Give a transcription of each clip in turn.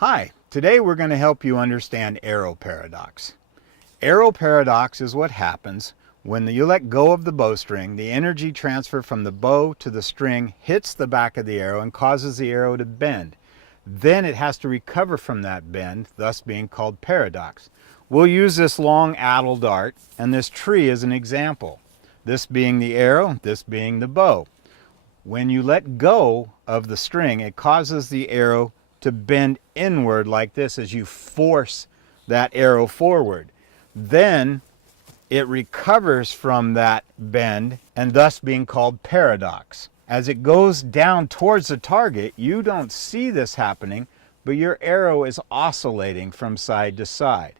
Hi, today we're going to help you understand arrow paradox. Arrow paradox is what happens when you let go of the bowstring. The energy transfer from the bow to the string hits the back of the arrow and causes the arrow to bend. Then it has to recover from that bend, thus being called paradox. We'll use this long addle dart and this tree as an example. This being the arrow, this being the bow. When you let go of the string, it causes the arrow to bend inward like this as you force that arrow forward. Then it recovers from that bend and thus being called paradox. As it goes down towards the target, you don't see this happening, but your arrow is oscillating from side to side.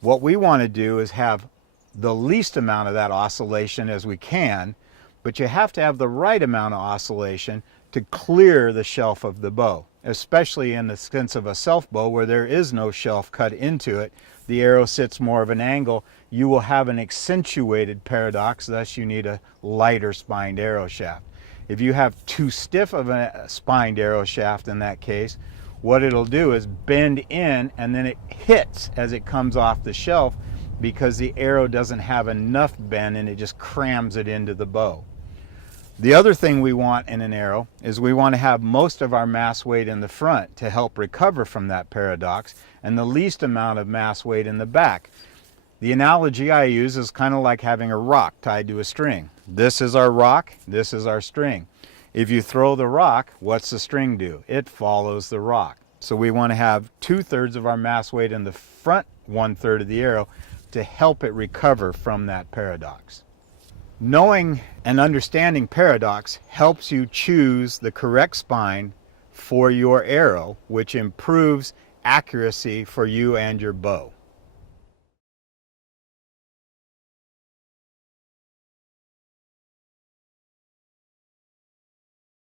What we want to do is have the least amount of that oscillation as we can, but you have to have the right amount of oscillation to clear the shelf of the bow, especially in the sense of a self bow where there is no shelf cut into it. The arrow sits more of an angle. You will have an accentuated paradox, thus you need a lighter spined arrow shaft. If you have too stiff of a spined arrow shaft in that case, what it'll do is bend in and then it hits as it comes off the shelf because the arrow doesn't have enough bend and it just crams it into the bow. The other thing we want in an arrow is we want to have most of our mass weight in the front to help recover from that paradox and the least amount of mass weight in the back. The analogy I use is kind of like having a rock tied to a string. This is our rock, this is our string. If you throw the rock, what's the string do? It follows the rock. So we want to have 2/3 of our mass weight in the front 1/3 of the arrow to help it recover from that paradox. Knowing and understanding paradox helps you choose the correct spine for your arrow, which improves accuracy for you and your bow.